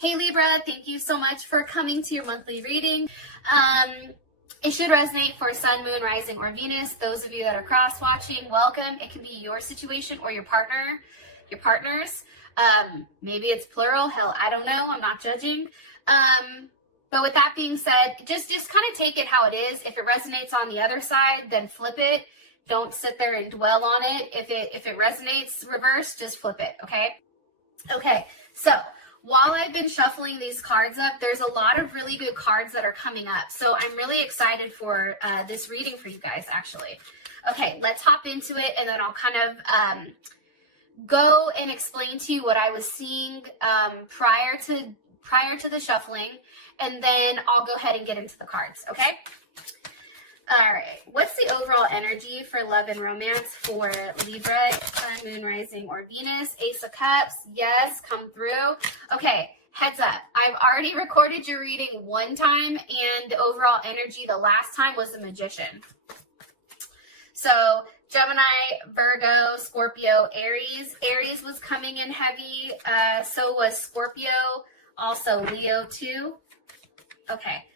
Hey Libra, thank you so much for coming to your monthly reading. It should resonate for Sun, Moon, Rising, or Venus. Those of you that are cross-watching, welcome. It can be your situation or your partner's. Maybe it's plural. Hell, I don't know. I'm not judging. But with that being said, just kind of take it how it is. If it resonates on the other side, then flip it. Don't sit there and dwell on it. If it resonates reverse, just flip it, okay? Okay, so while I've been shuffling these cards up, there's a lot of really good cards that are coming up. So I'm really excited for this reading for you guys, actually. Okay, let's hop into it, and then I'll kind of go and explain to you what I was seeing prior to the shuffling, and then I'll go ahead and get into the cards, okay? All right, what's the overall energy for love and romance for Libra, Sun, Moon, Rising, or Venus? Ace of Cups, yes, come through. Okay, heads up. I've already recorded your reading one time, and the overall energy the last time was the Magician. So Gemini, Virgo, Scorpio, Aries. Aries was coming in heavy. So was Scorpio. Also Leo too. Okay.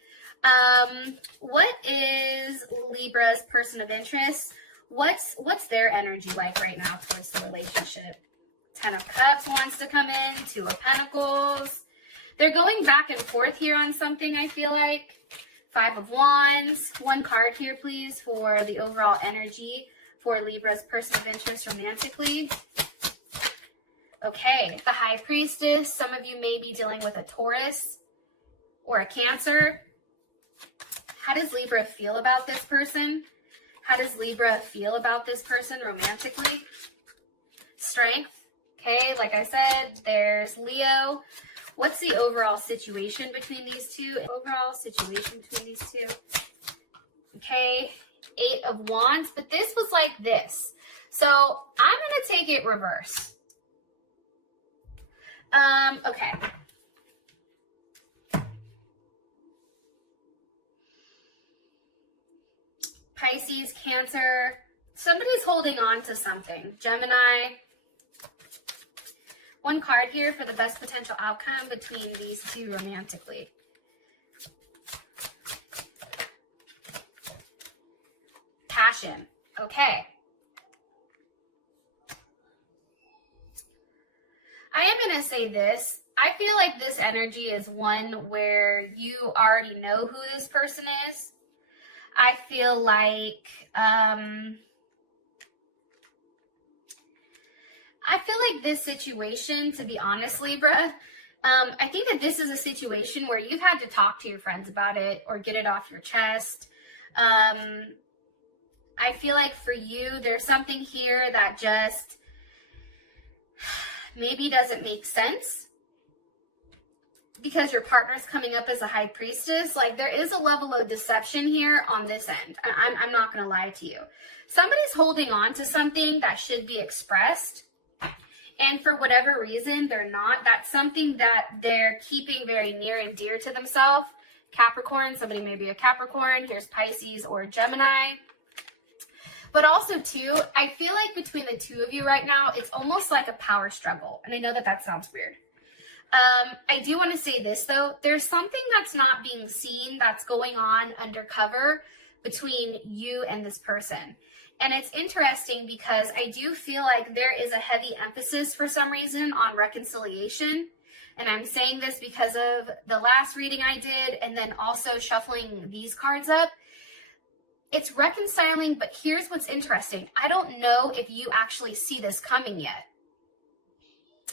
What is Libra's person of interest? What's their energy like right now towards the relationship? 10 of Cups wants to come in, 2 of Pentacles. They're going back and forth here on something, I feel like. 5 of Wands. One card here, please, for the overall energy for Libra's person of interest romantically. Okay, the High Priestess. Some of you may be dealing with a Taurus or a Cancer. How does Libra feel about this person? How does Libra feel about this person romantically? Strength. Okay, like I said, there's Leo. What's the overall situation between these two? Overall situation between these two. Okay, 8 of Wands, but this was like this. So I'm going to take it reverse. Okay. Pisces, Cancer, somebody's holding on to something. Gemini. One card here for the best potential outcome between these two romantically. Passion. Okay. I am going to say this. I feel like this energy is one where you already know who this person is. I feel like this situation, to be honest, Libra, I think that this is a situation where you've had to talk to your friends about it or get it off your chest. I feel like for you, there's something here that just maybe doesn't make sense because your partner's coming up as a High Priestess. Like, there is a level of deception here on this end. I'm not going to lie to you. Somebody's holding on to something that should be expressed, and for whatever reason, they're not. That's something that they're keeping very near and dear to themselves. Capricorn, somebody may be a Capricorn. Here's Pisces or Gemini. But also, too, I feel like between the two of you right now, it's almost like a power struggle. And I know that that sounds weird. I do want to say this, though. There's something that's not being seen that's going on undercover between you and this person. And it's interesting because I do feel like there is a heavy emphasis for some reason on reconciliation. And I'm saying this because of the last reading I did and then also shuffling these cards up. It's reconciling, but here's what's interesting. I don't know if you actually see this coming yet.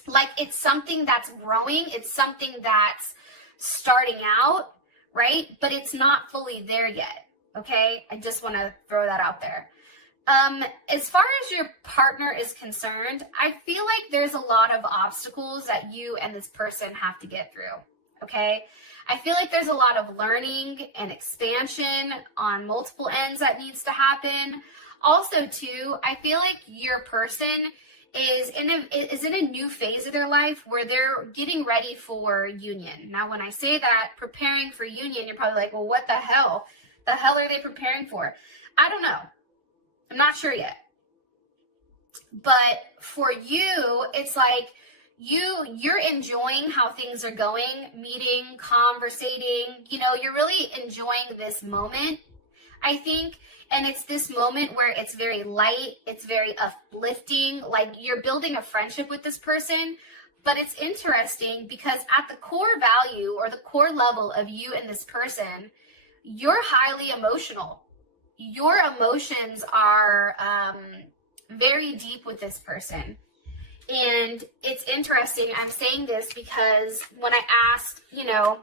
Like, it's something that's growing. It's something that's starting out, right? But it's not fully there yet, okay? I just want to throw that out there. As far as your partner is concerned, I feel like there's a lot of obstacles that you and this person have to get through, okay? I feel like there's a lot of learning and expansion on multiple ends that needs to happen. Also, too, I feel like your person is in a new phase of their life where they're getting ready for union. Now, when I say that, preparing for union, you're probably like, well, what the hell? The hell are they preparing for? I don't know. I'm not sure yet. But for you, it's like you're enjoying how things are going, meeting, conversating, you know, you're really enjoying this moment, I think. And it's this moment where it's very light, it's very uplifting, like you're building a friendship with this person. But it's interesting because at the core value or the core level of you and this person, you're highly emotional. Your emotions are very deep with this person. And it's interesting, I'm saying this because when I asked, you know,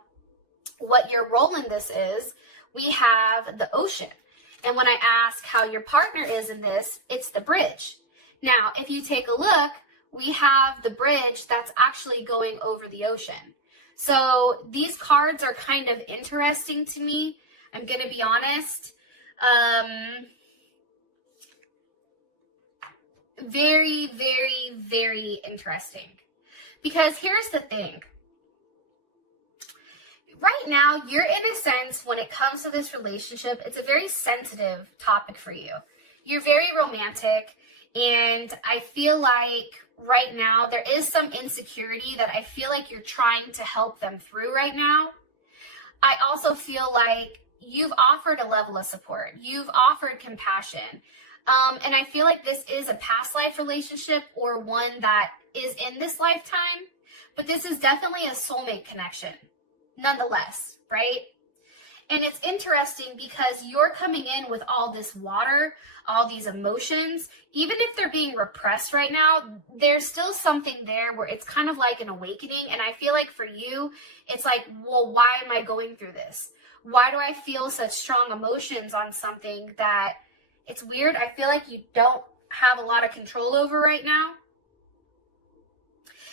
what your role in this is, we have the ocean. And when I ask how your partner is in this, it's the bridge. Now, if you take a look, we have the bridge that's actually going over the ocean. So these cards are kind of interesting to me. I'm going to be honest. Very, very, very interesting. Because here's the thing. Right now, you're in a sense, when it comes to this relationship, it's a very sensitive topic for you. You're very romantic, and I feel like right now there is some insecurity that I feel like you're trying to help them through right now. I also feel like you've offered a level of support. You've offered compassion. And I feel like this is a past life relationship or one that is in this lifetime, but this is definitely a soulmate connection, nonetheless, right? And it's interesting because you're coming in with all this water, all these emotions. Even if they're being repressed right now, there's still something there where it's kind of like an awakening. And I feel like for you, it's like, well, why am I going through this? Why do I feel such strong emotions on something that it's weird? I feel like you don't have a lot of control over right now.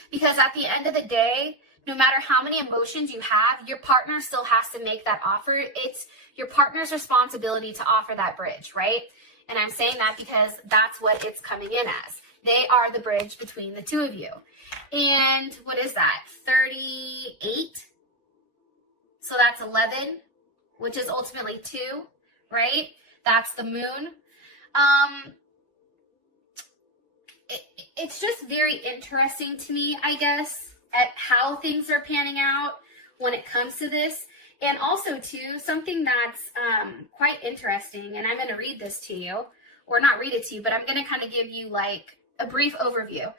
Because at the end of the day, no matter how many emotions you have, your partner still has to make that offer. It's your partner's responsibility to offer that bridge, right? And I'm saying that because that's what it's coming in as. They are the bridge between the two of you. And what is that? 38? So that's 11, which is ultimately 2, right? That's the moon. It's just very interesting to me, I guess, at how things are panning out when it comes to this. And also, too, something that's quite interesting, and I'm going to read this to you, or not read it to you, but I'm going to kind of give you like a brief overview.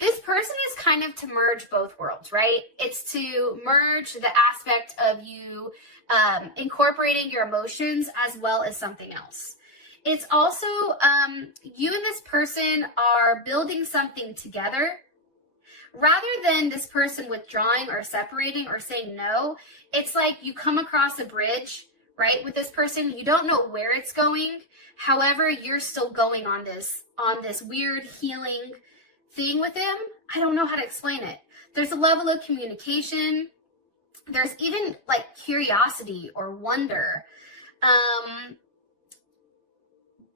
This person is kind of to merge both worlds, right? It's to merge the aspect of you incorporating your emotions as well as something else. It's also, you and this person are building something together. Rather than this person withdrawing or separating or saying no, it's like you come across a bridge, right, with this person. You don't know where it's going. However, you're still going on this weird healing thing with him. I don't know how to explain it. There's a level of communication. There's even like curiosity or wonder.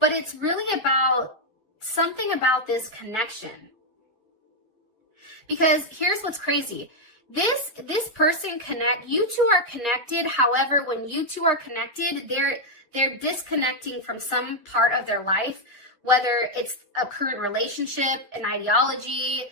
But it's really about something about this connection. Because here's what's crazy. This person you two are connected. However, when you two are connected, they're disconnecting from some part of their life, whether it's a current relationship, an ideology,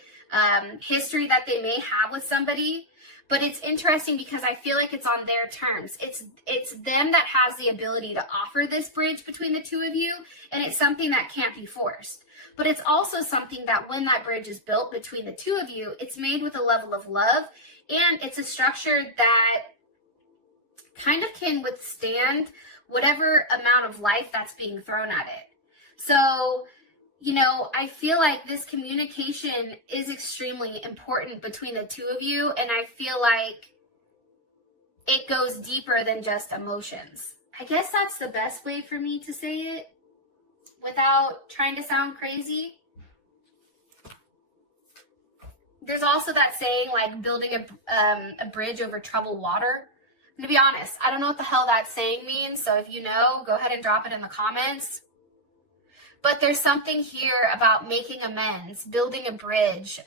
history that they may have with somebody. But it's interesting because I feel like it's on their terms. It's them that has the ability to offer this bridge between the two of you, and it's something that can't be forced. But it's also something that when that bridge is built between the two of you, it's made with a level of love, and it's a structure that kind of can withstand whatever amount of life that's being thrown at it. So, you know, I feel like this communication is extremely important between the two of you, and I feel like it goes deeper than just emotions. I guess that's the best way for me to say it without trying to sound crazy. There's also that saying, like, building a bridge over troubled water. And to be honest, I don't know what the hell that saying means, so if you know, go ahead and drop it in the comments. But there's something here about making amends, building a bridge,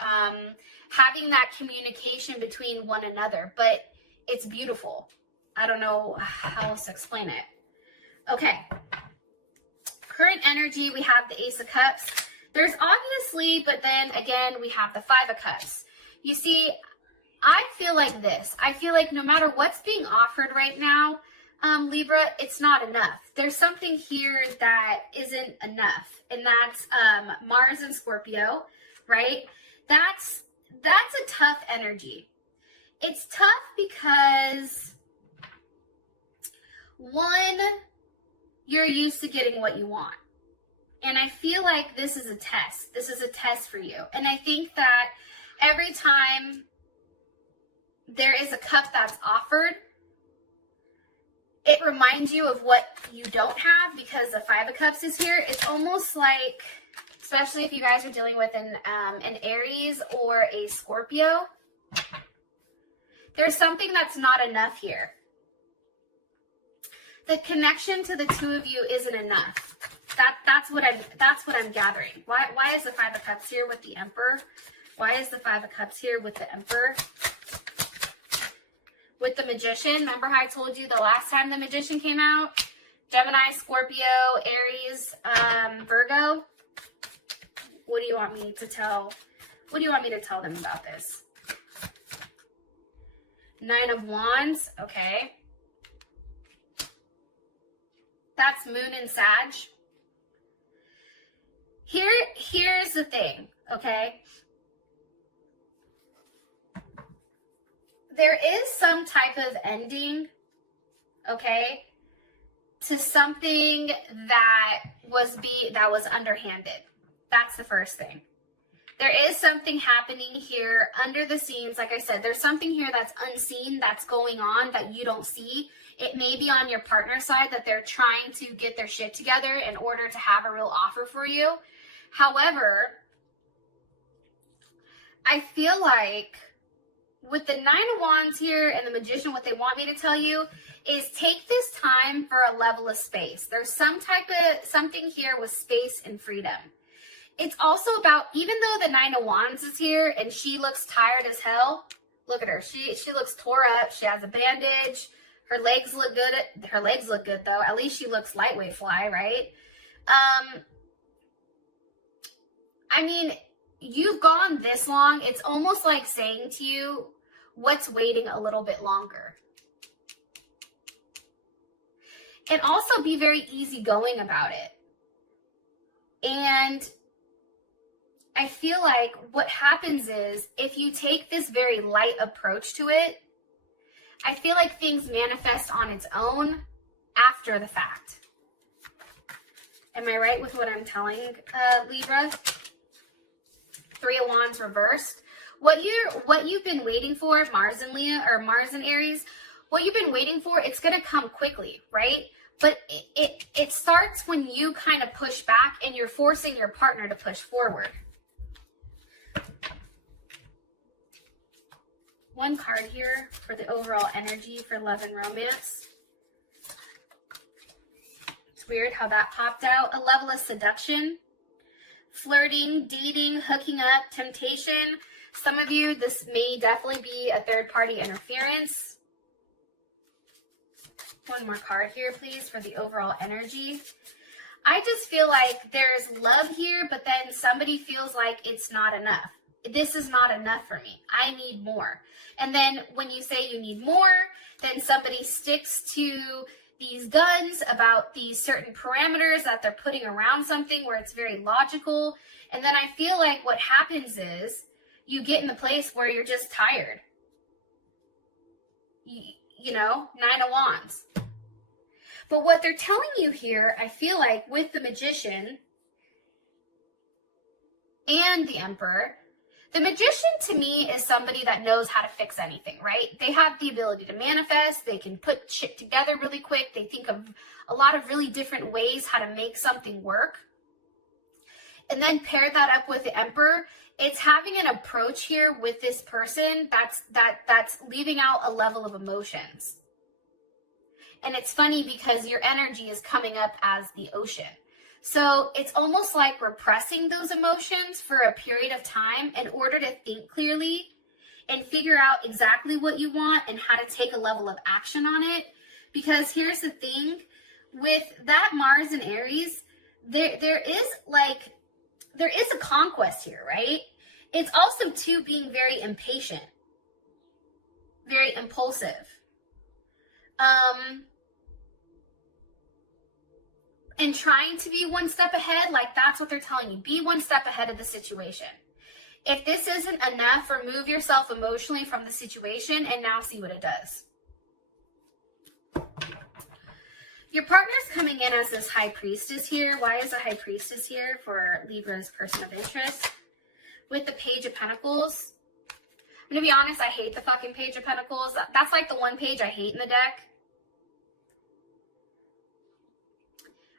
having that communication between one another. But it's beautiful. I don't know how else to explain it. Okay. Current energy, we have the Ace of Cups. There's obviously, but then again, we have the Five of Cups. You see, I feel like this. I feel like no matter what's being offered right now, Libra, it's not enough. There's something here that isn't enough, and that's Mars and Scorpio, right? That's a tough energy. It's tough because, one, you're used to getting what you want. And I feel like this is a test. This is a test for you. And I think that every time there is a cup that's offered, it reminds you of what you don't have, because the Five of Cups is here. It's almost like, especially if you guys are dealing with an Aries or a Scorpio, there's something that's not enough here. The connection to the two of you isn't enough. That's what I'm gathering. Why is the Five of Cups here with the Emperor? Why is the Five of Cups here with the Emperor? With the Magician, remember how I told you the last time the Magician came out? Gemini, Scorpio, Aries, Virgo. What do you want me to tell? What do you want me to tell them about this? Nine of Wands. Okay. That's Moon and Sag. Here's the thing, okay? There is some type of ending, okay, to something that was underhanded. That's the first thing. There is something happening here under the scenes. Like I said, there's something here that's unseen, that's going on that you don't see. It may be on your partner's side that they're trying to get their shit together in order to have a real offer for you. However, I feel like with the Nine of Wands here and the Magician, what they want me to tell you is take this time for a level of space. There's something here with space and freedom. It's also about, even though the Nine of Wands is here and she looks tired as hell, look at her. She looks tore up. She has a bandage. Her legs look good. Her legs look good though. At least she looks lightweight fly, right? I mean, you've gone this long. It's almost like saying to you, what's waiting a little bit longer? And also be very easygoing about it. And I feel like what happens is, if you take this very light approach to it, I feel like things manifest on its own after the fact. Am I right with what I'm telling Libra? Three of Wands reversed. What you've been waiting for, Mars and Leo, or Mars and Aries, what you've been waiting for, it's gonna come quickly, right? But it starts when you kind of push back and you're forcing your partner to push forward. One card here for the overall energy for love and romance. It's weird how that popped out. A level of seduction, flirting, dating, hooking up, temptation. Some of you, this may definitely be a third-party interference. One more card here, please, for the overall energy. I just feel like there's love here, but then somebody feels like it's not enough. This is not enough for me. I need more. And then when you say you need more, then somebody sticks to these guns about these certain parameters that they're putting around something where it's very logical. And then I feel like what happens is you get in the place where you're just tired. You know, Nine of Wands. But what they're telling you here, I feel like with the Magician and the Emperor, the Magician to me is somebody that knows how to fix anything, right? They have the ability to manifest. They can put shit together really quick. They think of a lot of really different ways how to make something work. And then pair that up with the Emperor. It's having an approach here with this person that's leaving out a level of emotions. And it's funny because your energy is coming up as the ocean. So it's almost like repressing those emotions for a period of time in order to think clearly and figure out exactly what you want and how to take a level of action on it. Because here's the thing, with that Mars and Aries, there is a conquest here, right? It's also, too, being very impatient, very impulsive. And trying to be one step ahead, like that's what they're telling you. Be one step ahead of the situation. If this isn't enough, remove yourself emotionally from the situation and now see what it does. Your partner's coming in as this high priestess here. Why is the high priestess here for Libra's person of interest? With the Page of Pentacles. I'm going to be honest, I hate the fucking Page of Pentacles. That's like the one page I hate in the deck.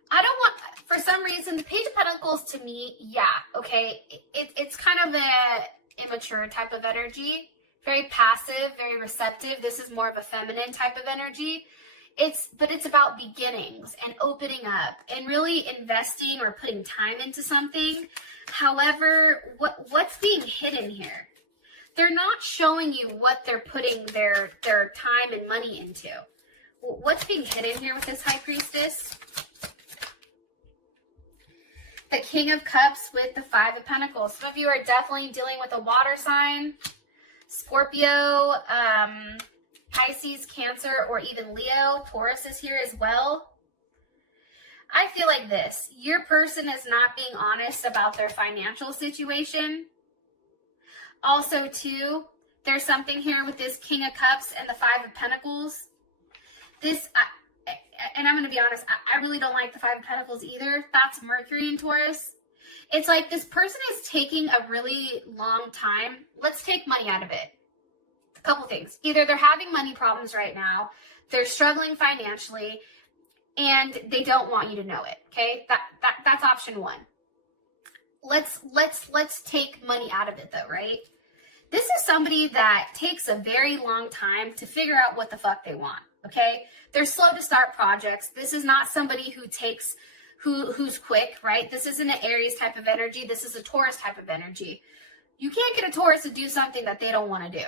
I don't want, for some reason, the Page of Pentacles to me, yeah, okay, it's kind of an immature type of energy. Very passive, very receptive. This is more of a feminine type of energy. But it's about beginnings and opening up and really investing or putting time into something. However, what's being hidden here? They're not showing you what they're putting their time and money into. What's being hidden here with this High Priestess? The King of Cups with the Five of Pentacles. Some of you are definitely dealing with a water sign, Scorpio, Pisces, Cancer, or even Leo. Taurus is here as well. I feel like this. Your person is not being honest about their financial situation. Also, too, there's something here with this King of Cups and the Five of Pentacles. And I'm going to be honest, I really don't like the Five of Pentacles either. That's Mercury in Taurus. It's like this person is taking a really long time. Let's take money out of it. A couple things. Either they're having money problems right now, they're struggling financially, and they don't want you to know it. Okay? That's option one. Let's take money out of it though, right? This is somebody that takes a very long time to figure out what the fuck they want. Okay? They're slow to start projects. This is not somebody who's quick, right? This isn't an Aries type of energy. This is a Taurus type of energy. You can't get a Taurus to do something that they don't want to do.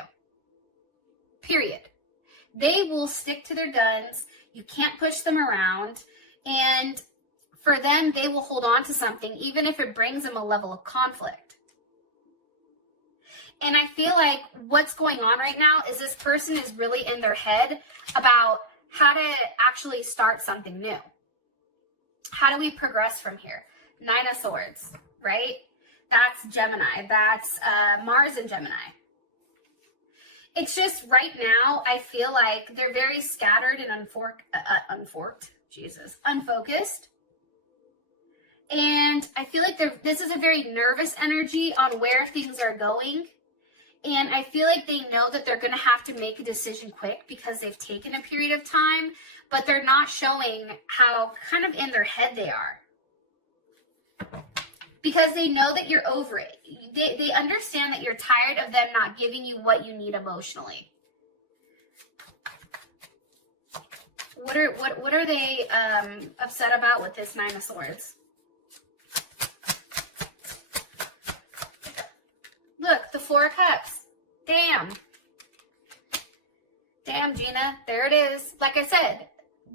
Period. They will stick to their guns. You can't push them around. And for them, they will hold on to something, even if it brings them a level of conflict. And I feel like what's going on right now is this person is really in their head about how to actually start something new. How do we progress from here? Nine of Swords, right? That's Gemini. That's Mars and Gemini. It's just right now, I feel like they're very scattered and unfocused. And I feel like this is a very nervous energy on where things are going. And I feel like they know that they're going to have to make a decision quick because they've taken a period of time, but they're not showing how kind of in their head they are. Because they know that you're over it. They understand that you're tired of them not giving you what you need emotionally. What are they upset about with this Nine of Swords? Look, the Four of Cups. Damn. Damn, Gina. There it is. Like I said,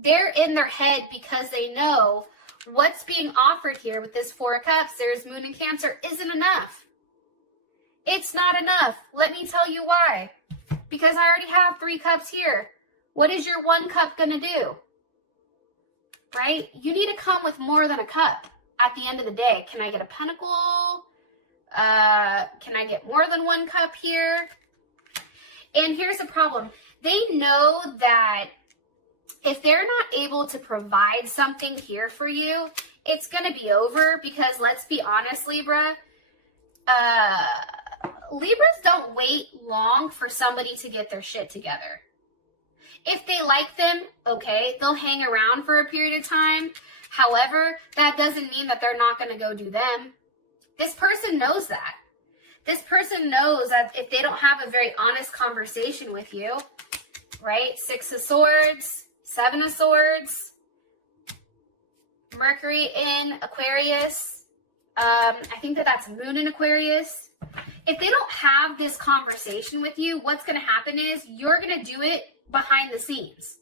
they're in their head because they know what's being offered here with this Four of Cups. There's Moon and Cancer isn't enough. It's not enough. Let me tell you why. Because I already have 3 cups here. What is your 1 cup going to do? Right? You need to come with more than a cup at the end of the day. Can I get a pentacle? Can I get more than 1 cup here? And here's the problem. They know that if they're not able to provide something here for you, it's going to be over because let's be honest, Libra, Libras don't wait long for somebody to get their shit together. If they like them, okay, they'll hang around for a period of time. However, that doesn't mean that they're not going to go do them. This person knows that. This person knows that if they don't have a very honest conversation with you, right? 6 of Swords, 7 of Swords, Mercury in Aquarius. I think that's Moon in Aquarius. If they don't have this conversation with you, what's going to happen is you're going to do it behind the scenes.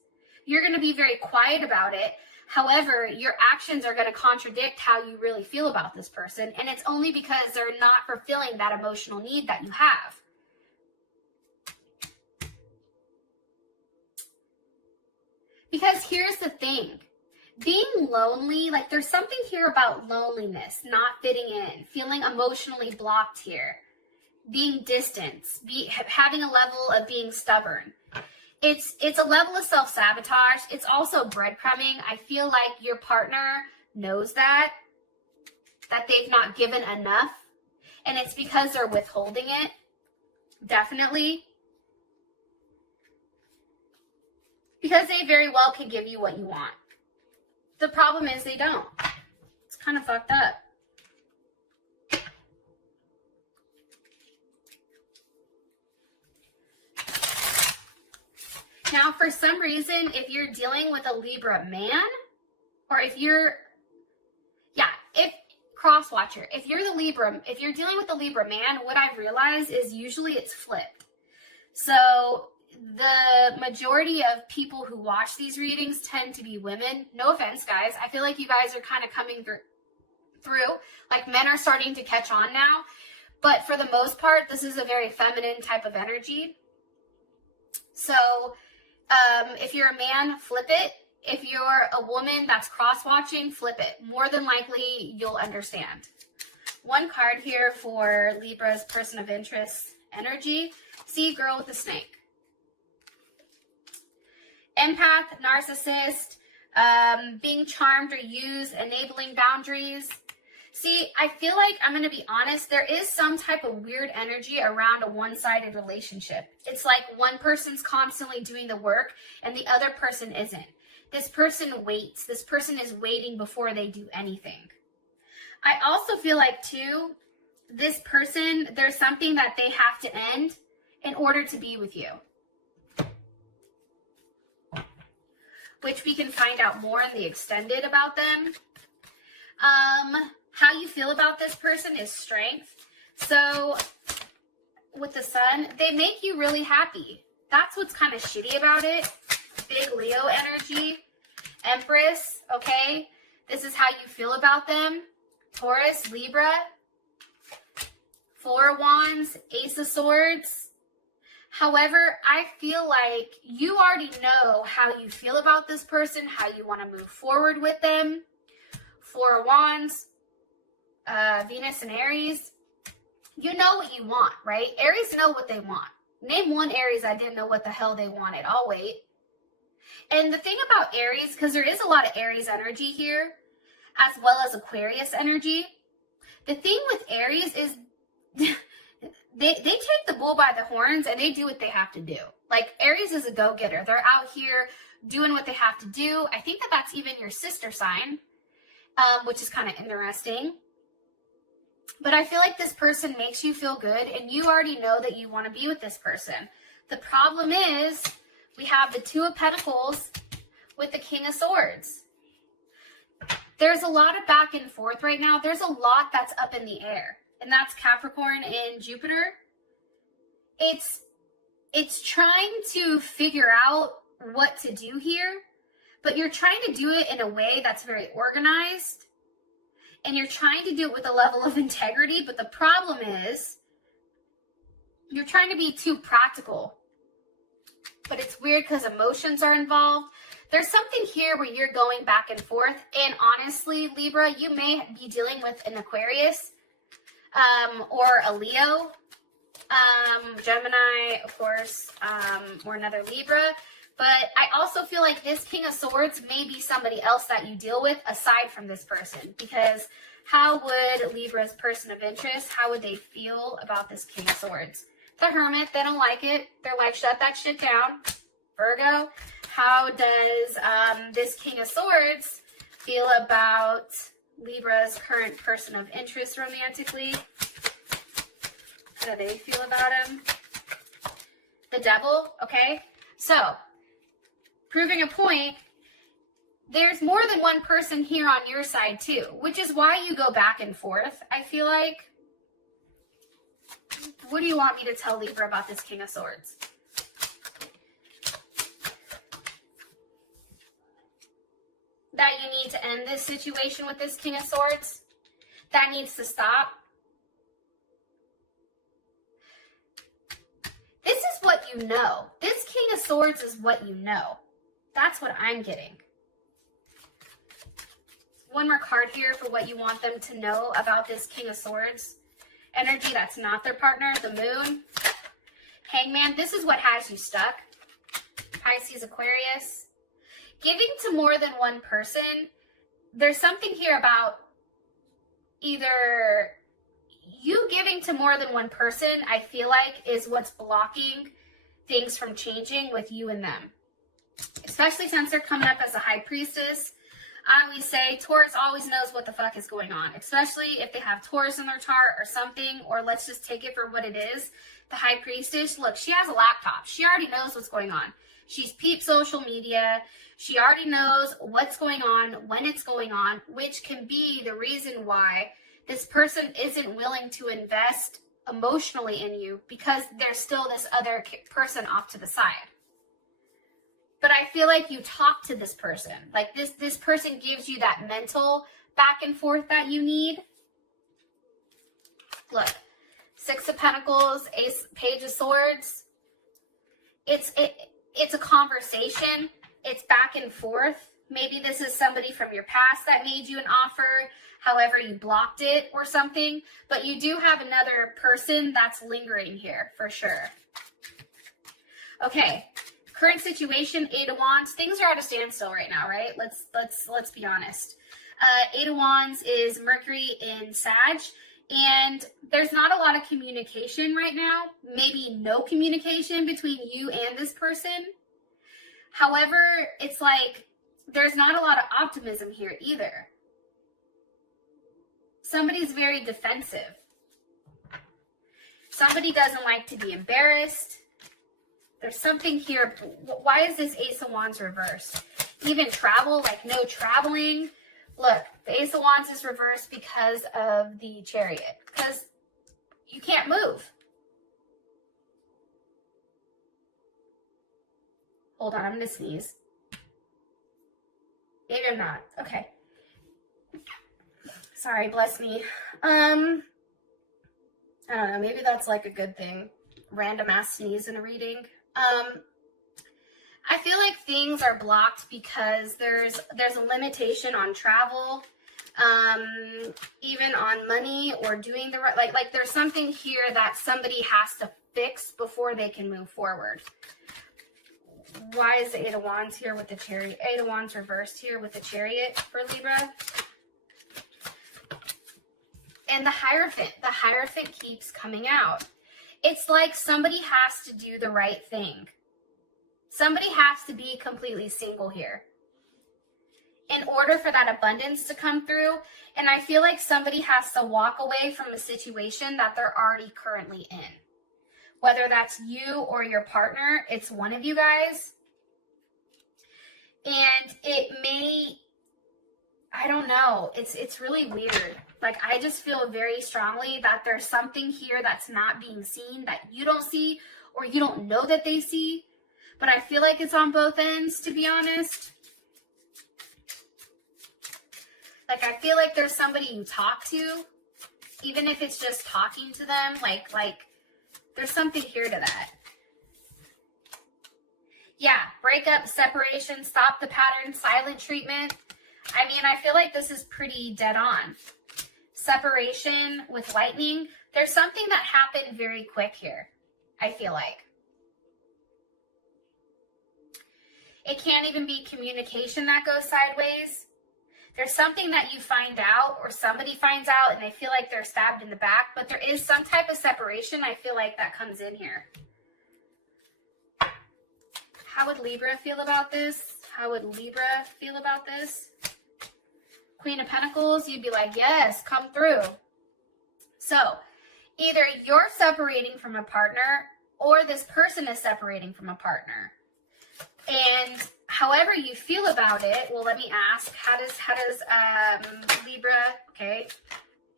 You're going to be very quiet about it However, your actions are going to contradict how you really feel about this person, and it's only because they're not fulfilling that emotional need that you have. Because here's the thing. Being lonely, like there's something here about loneliness, not fitting in, feeling emotionally blocked here, being distant, having a level of being stubborn. It's a level of self-sabotage. It's also breadcrumbing. I feel like your partner knows that they've not given enough, and it's because they're withholding it. Definitely. Because they very well can give you what you want. The problem is they don't. It's kind of fucked up. Now, for some reason, if you're dealing with a Libra man, or if cross-watcher, if you're dealing with a Libra man, what I've realized is usually it's flipped. So the majority of people who watch these readings tend to be women. No offense, guys. I feel like you guys are kind of coming through. Like, men are starting to catch on now. But for the most part, this is a very feminine type of energy. So if you're a man, flip it. If you're a woman that's cross-watching, flip it. More than likely, you'll understand. One card here for Libra's person of interest energy. See, girl with the snake. Empath, narcissist, being charmed or used, enabling boundaries. See, I feel like, I'm going to be honest, there is some type of weird energy around a one-sided relationship. It's like one person's constantly doing the work and the other person isn't. This person waits. This person is waiting before they do anything. I also feel like, too, this person, there's something that they have to end in order to be with you. Which we can find out more in the extended about them. How you feel about this person is strength. So with the sun, they make you really happy. That's what's kind of shitty about it. Big Leo energy. Empress, okay? This is how you feel about them. Taurus, Libra. Four of Wands, Ace of Swords. However, I feel like you already know how you feel about this person, how you want to move forward with them. Four of Wands, Venus and Aries. You know what you want, right? Aries know what they want. Name one Aries that didn't know what the hell they wanted. I'll wait. And the thing about Aries, because there is a lot of Aries energy here, as well as Aquarius energy. The thing with Aries is they take the bull by the horns and they do what they have to do. Like, Aries is a go-getter. They're out here doing what they have to do. I think that that's even your sister sign, which is kind of interesting. But I feel like this person makes you feel good, and you already know that you want to be with this person. The problem is we have the Two of Pentacles with the King of Swords. There's a lot of back and forth right now. There's a lot that's up in the air, and that's Capricorn and Jupiter. It's trying to figure out what to do here, but you're trying to do it in a way that's very organized. And you're trying to do it with a level of integrity, but the problem is you're trying to be too practical. But it's weird because emotions are involved. There's something here where you're going back and forth. And honestly, Libra, you may be dealing with an Aquarius or a Leo, Gemini, of course, or another Libra. But I also feel like this King of Swords may be somebody else that you deal with aside from this person. Because how would Libra's person of interest, how would they feel about this King of Swords? The Hermit, they don't like it. They're like, shut that shit down. Virgo, how does this King of Swords feel about Libra's current person of interest romantically? How do they feel about him? The Devil, okay? So, proving a point, there's more than one person here on your side too, which is why you go back and forth, I feel like. What do you want me to tell Libra about this King of Swords? that you need to end this situation with this King of Swords. That needs to stop. This is what you know. This King of Swords is what you know. That's what I'm getting. One more card here for what you want them to know about this King of Swords. Energy that's not their partner, the Moon. Hangman, this is what has you stuck. Pisces, Aquarius. Giving to more than one person. There's something here about either you giving to more than one person, I feel like, is what's blocking things from changing with you and them. Especially since they're coming up as a high priestess. I always say Taurus always knows what the fuck is going on, especially if they have Taurus in their chart or something, or let's just take it for what it is. The high priestess, look, she has a laptop. She already knows what's going on. She's peeped social media. She already knows what's going on, when it's going on, which can be the reason why this person isn't willing to invest emotionally in you because there's still this other person off to the side. But I feel like you talk to this person. Like this person gives you that mental back and forth that you need. Look, Six of Pentacles, Page of Swords. It's a conversation. It's back and forth. Maybe this is somebody from your past that made you an offer. However, you blocked it or something. But you do have another person that's lingering here for sure. Okay. Current situation, Eight of Wands. Things are at a standstill right now, right? Let's be honest. Eight of Wands is Mercury in Sag, and there's not a lot of communication right now. Maybe no communication between you and this person. However, it's like there's not a lot of optimism here either. Somebody's very defensive. Somebody doesn't like to be embarrassed. There's something here. Why is this Ace of Wands reversed? Even travel, like no traveling. Look, the Ace of Wands is reversed because of the Chariot. Because you can't move. Hold on, I'm going to sneeze. Maybe I'm not. Okay. Sorry, bless me. I don't know. Maybe that's like a good thing. Random ass sneeze in a reading. I feel like things are blocked because there's a limitation on travel, even on money or doing the right, like there's something here that somebody has to fix before they can move forward. Why is the Eight of Wands here with the Chariot? Eight of Wands reversed here with the Chariot for Libra. And the Hierophant keeps coming out. It's like somebody has to do the right thing. Somebody has to be completely single here in order for that abundance to come through. And I feel like somebody has to walk away from a situation that they're already currently in. Whether that's you or your partner, it's one of you guys. And it may, I don't know, it's really weird. Like, I just feel very strongly that there's something here that's not being seen, that you don't see, or you don't know that they see. But I feel like it's on both ends, to be honest. Like, I feel like there's somebody you talk to, even if it's just talking to them. Like there's something here to that. Yeah, breakup, separation, stop the pattern, silent treatment. I mean, I feel like this is pretty dead on. Separation with lightning. There's something that happened very quick here, I feel like. It can't even be communication that goes sideways. There's something that you find out or somebody finds out and they feel like they're stabbed in the back, but there is some type of separation, I feel like, that comes in here. How would Libra feel about this? How would Libra feel about this? Queen of Pentacles, you'd be like, yes, come through. So, either you're separating from a partner or this person is separating from a partner. And however you feel about it, well, let me ask, how does Libra, okay,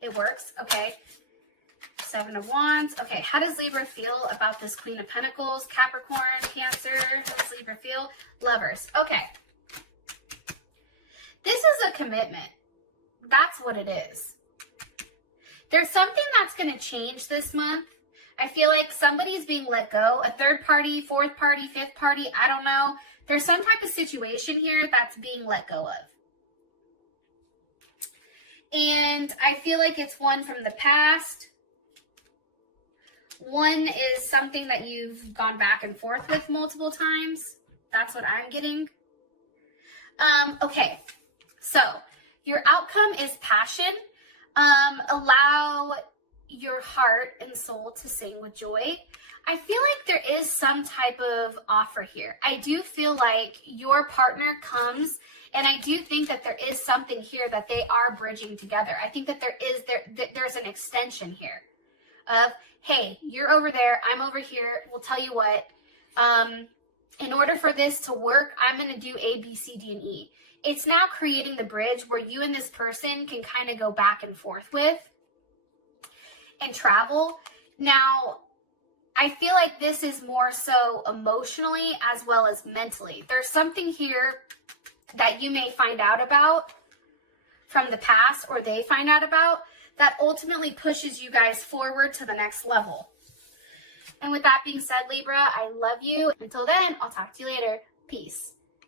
it works, okay. Seven of Wands, okay, how does Libra feel about this Queen of Pentacles, Capricorn, Cancer, how does Libra feel? Lovers, okay. This is a commitment. That's what it is. There's something that's going to change this month. I feel like somebody's being let go. A third party, fourth party, fifth party, I don't know. There's some type of situation here that's being let go of. And I feel like it's one from the past. One is something that you've gone back and forth with multiple times. That's what I'm getting. Okay, so your outcome is passion. Allow your heart and soul to sing with joy. I feel like there is some type of offer here. I do feel like your partner comes, and I do think that there is something here that they are bridging together. I think that there's an extension here of, hey, you're over there, I'm over here. We'll tell you what, in order for this to work, I'm going to do A, B, C, D, and E. It's now creating the bridge where you and this person can kind of go back and forth with and travel. Now, I feel like this is more so emotionally as well as mentally. There's something here that you may find out about from the past, or they find out about, that ultimately pushes you guys forward to the next level. And with that being said, Libra, I love you. Until then, I'll talk to you later. Peace.